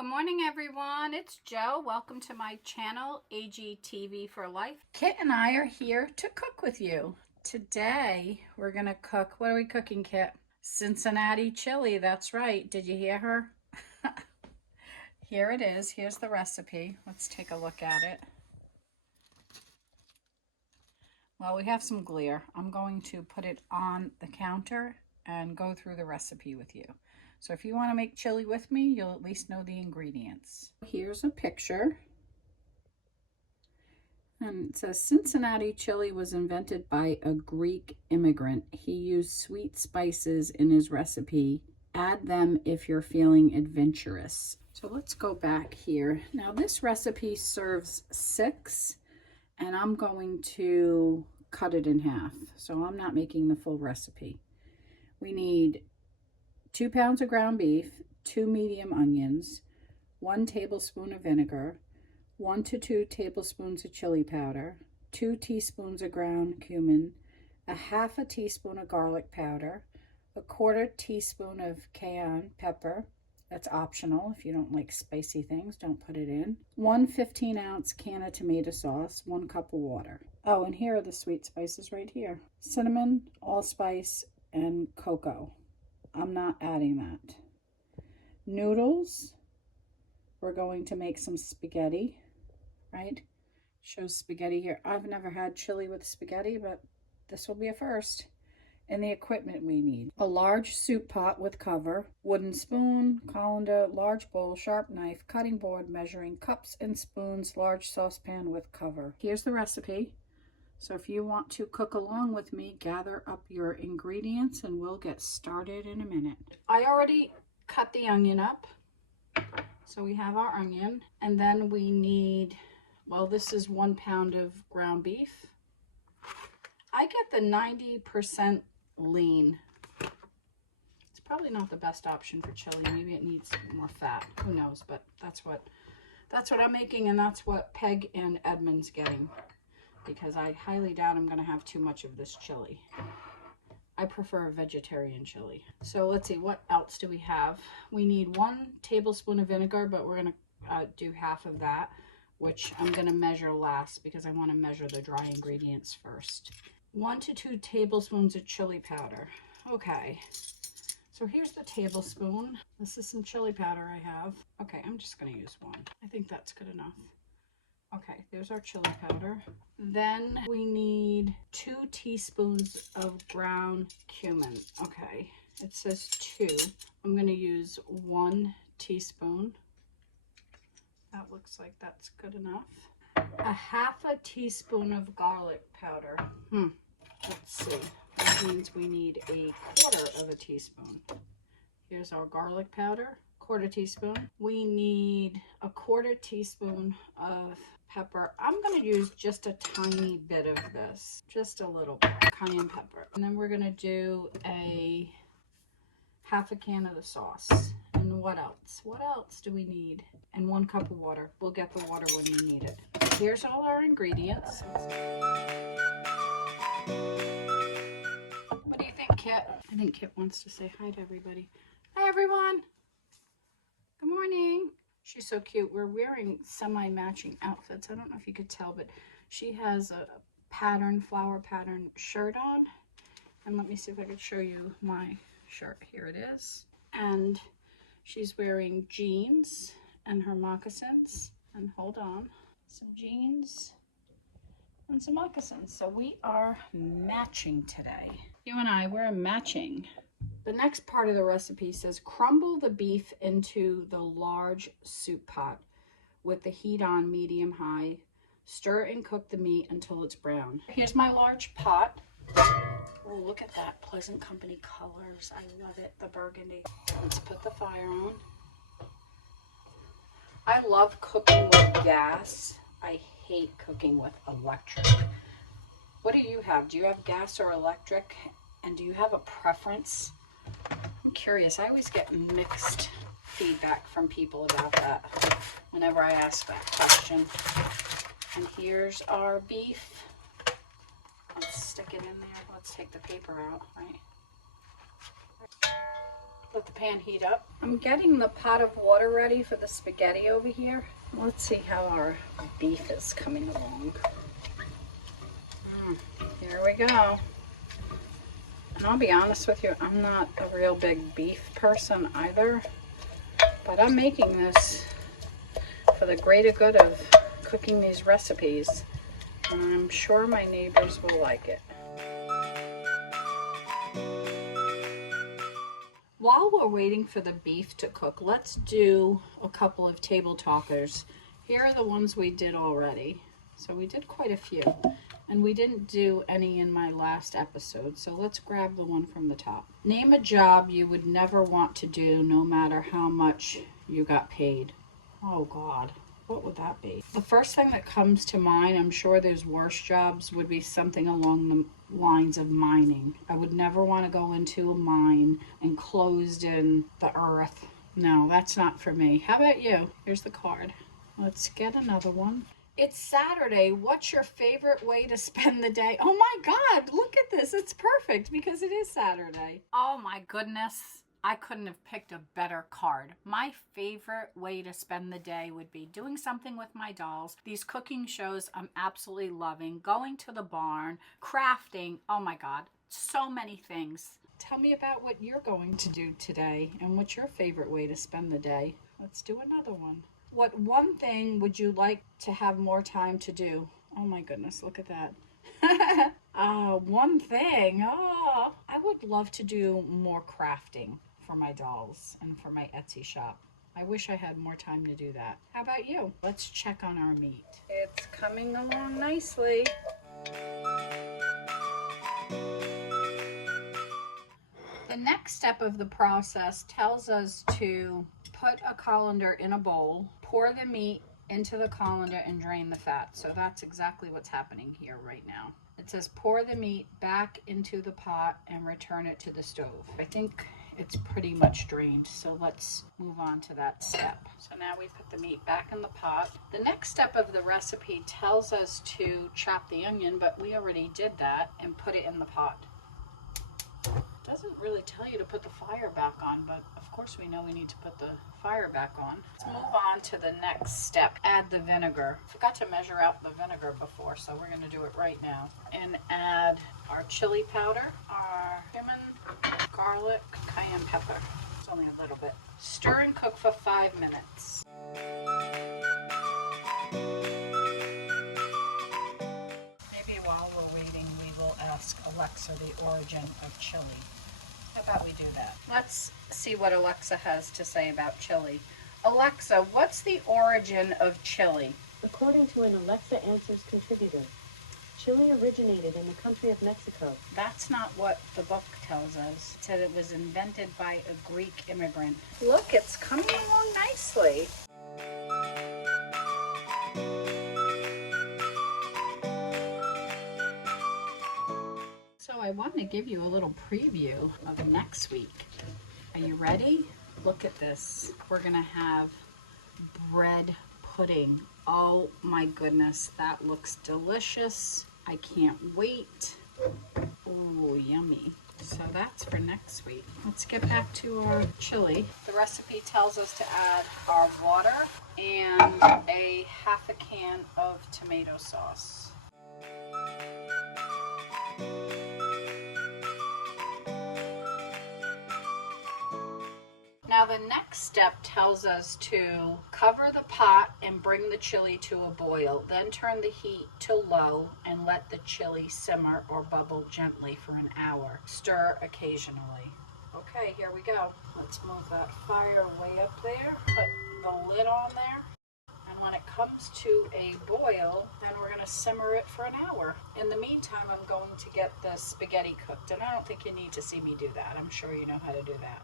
Good morning, everyone. It's Jo. Welcome to my channel, AGTV for Life. Kit and I are here to cook with you. Today, we're going to cook, what are we cooking, Kit? Cincinnati Chili, that's right. Did you hear her? Here it is. Here's the recipe. Let's take a look at it. Well, we have some glare. I'm going to put it on the counter and go through the recipe with you. So if you want to make chili with me, you'll at least know the ingredients. Here's a picture. And it says Cincinnati chili was invented by a Greek immigrant. He used sweet spices in his recipe. Add them if you're feeling adventurous. So let's go back here. Now this recipe serves 6, and I'm going to cut it in half. So I'm not making the full recipe. We need 2 pounds of ground beef, 2 medium onions, 1 tablespoon of vinegar, 1 to 2 tablespoons of chili powder, 2 teaspoons of ground cumin, a half a teaspoon of garlic powder, a 1/4 teaspoon of cayenne pepper. That's optional. If you don't like spicy things, don't put it in. 1 15-ounce can of tomato sauce, 1 cup of water. Oh, and here are the sweet spices right here. Cinnamon, allspice, and cocoa. I'm not adding that. Noodles, we're going to make some spaghetti, right? Shows spaghetti here. I've never had chili with spaghetti, but this will be a first. And the equipment we need: a large soup pot with cover, wooden spoon, colander, large bowl, sharp knife, cutting board, measuring cups and spoons, large saucepan with cover. Here's the recipe. So if you want to cook along with me, gather up your ingredients and we'll get started in a minute. I already cut the onion up. So we have our onion, and then we need, well, this is 1 pound of ground beef. I get the 90% lean. It's probably not the best option for chili. Maybe it needs more fat. Who knows? But that's what I'm making, and that's what Peg and Edmund's getting, because I highly doubt I'm going to have too much of this chili. I prefer a vegetarian chili. So let's see, what else do we have? We need 1 tablespoon of vinegar, but we're going to do half of that, which I'm going to measure last because I want to measure the dry ingredients first. 1 to 2 tablespoons of chili powder. Okay, so here's the tablespoon. This is some chili powder I have. Okay, I'm just going to use 1. I think that's good enough. Okay, there's our chili powder. Then we need 2 teaspoons of ground cumin. Okay, it says 2. I'm going to use 1 teaspoon. That looks like that's good enough. A half a teaspoon of garlic powder. Let's see. That means we need a 1/4 of a teaspoon. Here's our garlic powder. 1/4 teaspoon. We need a 1/4 teaspoon of pepper. I'm going to use just a tiny bit of this, just a little bit, cayenne pepper. And then we're going to do a half a can of the sauce. And what else? What else do we need? And 1 cup of water. We'll get the water when we need it. Here's all our ingredients. What do you think, Kit? I think Kit wants to say hi to everybody. Hi, everyone. Good morning. She's so cute. We're wearing semi-matching outfits. I don't know if you could tell, but she has a flower pattern shirt on. And let me see if I could show you my shirt. Here it is. And she's wearing jeans and her moccasins. And hold on, some jeans and some moccasins. So we are matching today. You and I, we're matching. The next part of the recipe says crumble the beef into the large soup pot with the heat on medium-high. Stir and cook the meat until it's brown. Here's my large pot. Oh, look at that. Pleasant Company colors. I love it. The burgundy. Let's put the fire on. I love cooking with gas. I hate cooking with electric. What do you have? Do you have gas or electric? And do you have a preference? I'm curious. I always get mixed feedback from people about that whenever I ask that question. And here's our beef. Let's stick it in there. Let's take the paper out, right? let the pan heat up. I'm getting the pot of water ready for the spaghetti over here. Let's see how our beef is coming along. Here we go. And I'll be honest with you, I'm not a real big beef person either, but I'm making this for the greater good of cooking these recipes, and I'm sure my neighbors will like it. While we're waiting for the beef to cook, let's do a couple of table talkers. Here are the ones we did already. So we did quite a few, and we didn't do any in my last episode. So let's grab the one from the top. Name a job you would never want to do no matter how much you got paid. Oh God, what would that be? The first thing that comes to mind, I'm sure there's worse jobs, would be something along the lines of mining. I would never want to go into a mine enclosed in the earth. No, that's not for me. How about you? Here's the card. Let's get another one. It's Saturday. What's your favorite way to spend the day? Oh my God, look at this. It's perfect because it is Saturday. Oh my goodness. I couldn't have picked a better card. My favorite way to spend the day would be doing something with my dolls. These cooking shows I'm absolutely loving. Going to the barn, crafting. Oh my God, so many things. Tell me about what you're going to do today and what's your favorite way to spend the day. Let's do another one. What one thing would you like to have more time to do? Oh my goodness, look at that. One thing. Oh, I would love to do more crafting for my dolls and for my Etsy shop. I wish I had more time to do that. How about you? Let's check on our meat. It's coming along nicely. The next step of the process tells us to put a colander in a bowl, pour the meat into the colander and drain the fat. So that's exactly what's happening here right now. It says pour the meat back into the pot and return it to the stove. I think it's pretty much drained, so let's move on to that step. So now we put the meat back in the pot. The next step of the recipe tells us to chop the onion, but we already did that, and put it in the pot. Doesn't really tell you to put the fire back on, but of course we know we need to put the fire back on. Let's move on to the next step. Add the vinegar. Forgot to measure out the vinegar before, so we're going to do it right now. And add our chili powder, our cumin, garlic, cayenne pepper. It's only a little bit. Stir and cook for 5 minutes. Maybe while we're waiting, we will ask Alexa the origin of chili. How about we do that? Let's see what Alexa has to say about chili. Alexa, what's the origin of chili? According to an Alexa Answers contributor, chili originated in the country of Mexico. That's not what the book tells us. It said it was invented by a Greek immigrant. Look, it's coming along nicely. So I want to give you a little preview of next week. Are you ready? Look at this. We're going to have bread pudding. Oh my goodness, that looks delicious. I can't wait. Oh, yummy. So that's for next week. Let's get back to our chili. The recipe tells us to add our water and a half a can of tomato sauce. Now the next step tells us to cover the pot and bring the chili to a boil. Then turn the heat to low and let the chili simmer or bubble gently for an hour. Stir occasionally. Okay, here we go. Let's move that fire way up there. Put the lid on there. And when it comes to a boil, then we're going to simmer it for an hour. In the meantime, I'm going to get the spaghetti cooked. And I don't think you need to see me do that. I'm sure you know how to do that.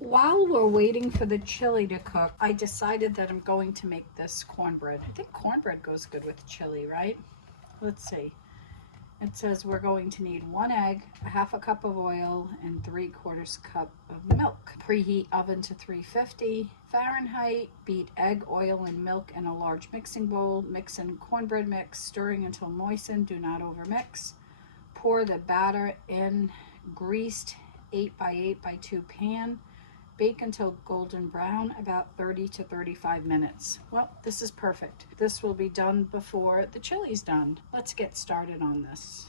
While we're waiting for the chili to cook, I decided that I'm going to make this cornbread. I think cornbread goes good with chili, right? Let's see. It says we're going to need 1 egg, a half a cup of oil, and 3/4 cup of milk. Preheat oven to 350 Fahrenheit. Beat egg, oil, and milk in a large mixing bowl. Mix in cornbread mix, stirring until moistened. Do not overmix. Pour the batter in greased 8x8x2 pan. Bake until golden brown, about 30 to 35 minutes. Well, this is perfect. This will be done before the chili's done. Let's get started on this.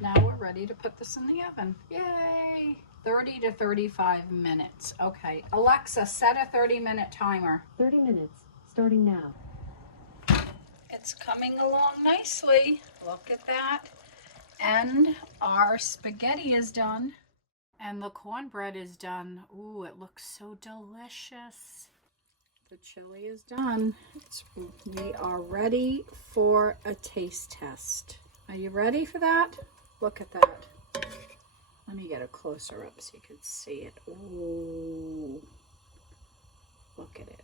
Now we're ready to put this in the oven. Yay! 30 to 35 minutes. Okay, Alexa, set a 30-minute timer. 30 minutes, starting now. It's coming along nicely. Look at that. And our spaghetti is done. And the cornbread is done. Ooh, it looks so delicious. The chili is done. We are ready for a taste test. Are you ready for that? Look at that. Let me get a closer up so you can see it. Ooh. Look at it.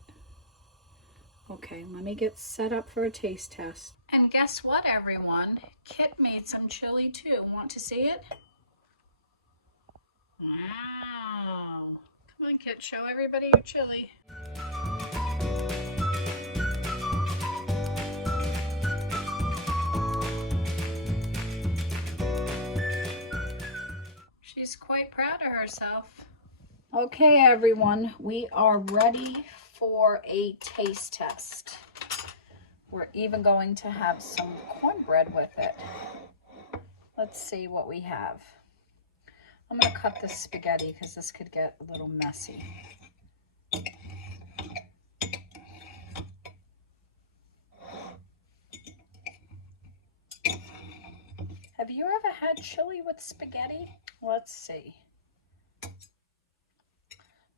Okay, let me get set up for a taste test. And guess what, everyone? Kit made some chili too. Want to see it? Wow. Come on, Kit, show everybody your chili. She's quite proud of herself. Okay, everyone, we are ready for a taste test. We're even going to have some cornbread with it. Let's see what we have. I'm going to cut this spaghetti because this could get a little messy. Have you ever had chili with spaghetti? Let's see.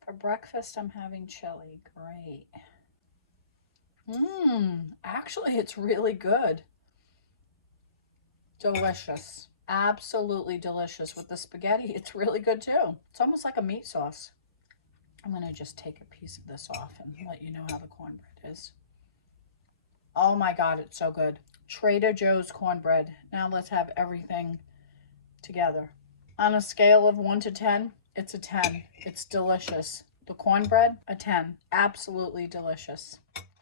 For breakfast, I'm having chili. Great. Actually, it's really good. Delicious. Absolutely delicious. With the spaghetti, it's really good too. It's almost like a meat sauce. I'm going to just take a piece of this off and let you know how the cornbread is. Oh my God, it's so good. Trader Joe's cornbread. Now let's have everything together. On a scale of 1 to 10, it's a 10. It's delicious. The cornbread, a 10. Absolutely delicious.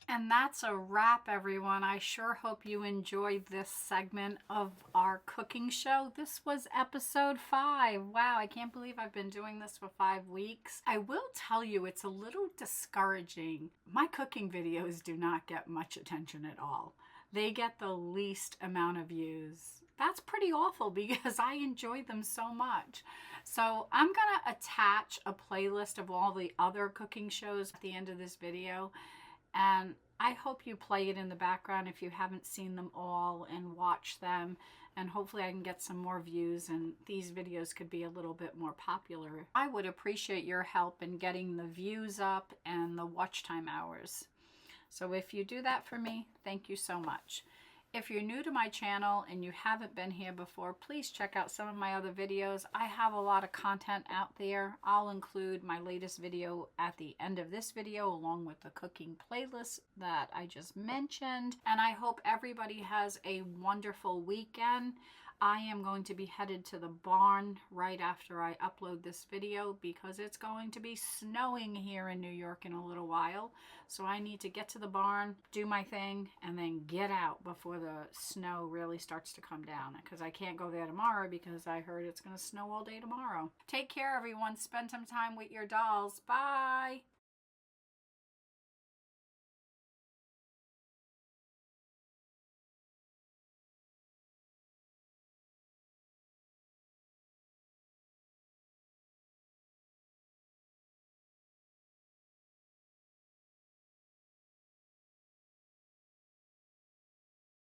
And that's a wrap, everyone. I sure hope you enjoyed this segment of our cooking show. This was episode 5. Wow, I can't believe I've been doing this for 5 weeks. I will tell you, it's a little discouraging. My cooking videos do not get much attention at all. They get the least amount of views. That's pretty awful because I enjoy them so much. So I'm going to attach a playlist of all the other cooking shows at the end of this video. And I hope you play it in the background if you haven't seen them all and watch them. And hopefully I can get some more views and these videos could be a little bit more popular. I would appreciate your help in getting the views up and the watch time hours. So if you do that for me, thank you so much. If you're new to my channel and you haven't been here before, please check out some of my other videos. I have a lot of content out there. I'll include my latest video at the end of this video along with the cooking playlist that I just mentioned. And I hope everybody has a wonderful weekend. I am going to be headed to the barn right after I upload this video because it's going to be snowing here in New York in a little while. So I need to get to the barn, do my thing, and then get out before the snow really starts to come down because I can't go there tomorrow because I heard it's going to snow all day tomorrow. Take care, everyone. Spend some time with your dolls. Bye.